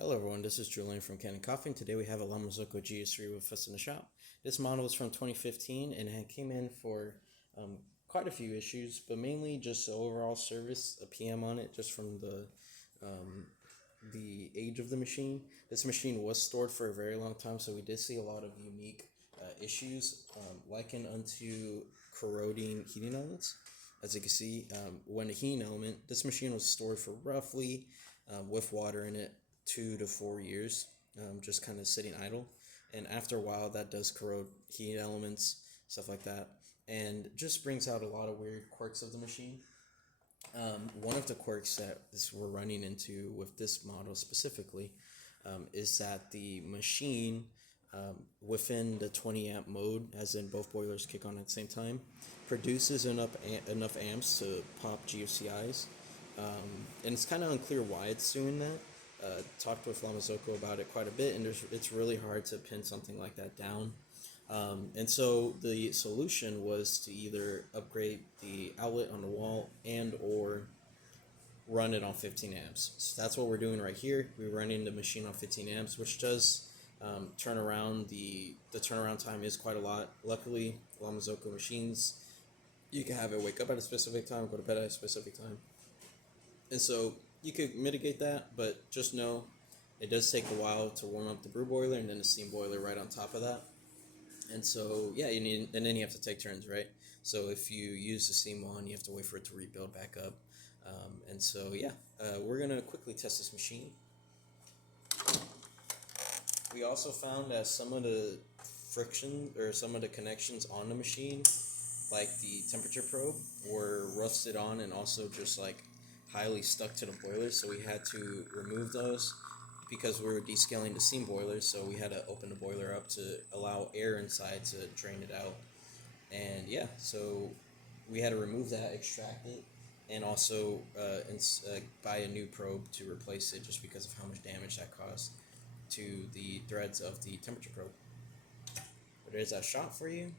Hello everyone, this is Julian from Kanen Coffee, and today we have a Marzocco GS3 with us in the shop. This model is from 2015 and it came in for quite a few issues, but mainly just the overall service, a PM on it, just from the age of the machine. This machine was stored for a very long time, so we did see a lot of unique issues likened unto corroding heating elements. As you can see, when a heating element, this machine was stored for roughly, with water in it, 2 to 4 years, just kind of sitting idle, and after a while that does corrode heat elements, stuff like that, and just brings out a lot of weird quirks of the machine. One of the quirks that we're running into with this model specifically is that the machine, within the 20 amp mode, as in both boilers kick on at the same time, produces enough amps to pop GFCIs, and it's kind of unclear why it's doing that. Talked with Marzocco about it quite a bit, and it's really hard to pin something like that down. And so the solution was to either upgrade the outlet on the wall and or run it on 15 amps. So that's what we're doing right here. We're running the machine on 15 amps, which does turn around. The turnaround time is quite a lot. Luckily, Marzocco machines, you can have it wake up at a specific time, go to bed at a specific time. And so you could mitigate that, but just know it does take a while to warm up the brew boiler and then the steam boiler right on top of that. And so, yeah, and then you have to take turns, right? So if you use the steam on, you have to wait for it to rebuild back up. And so, yeah, we're going to quickly test this machine. We also found that some of the friction or some of the connections on the machine, like the temperature probe, were rusted on and also just like highly stuck to the boiler, so we had to remove those because we were descaling the steam boiler, so we had to open the boiler up to allow air inside to drain it out. And yeah, so we had to remove that, extract it, and also buy a new probe to replace it, just because of how much damage that caused to the threads of the temperature probe. But there's that shot for you.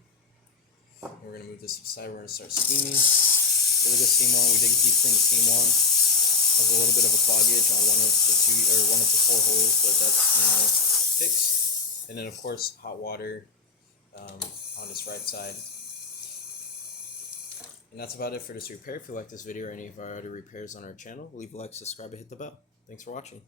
We're going to move this aside. We're going to start steaming. Really good steam on. We did deep clean the steam on. There's a little bit of a cloggage on one of the 4 holes, but that's now fixed. And then of course hot water on this right side. And that's about it for this repair. If you like this video or any of our other repairs on our channel, leave a like, subscribe, and hit the bell. Thanks for watching.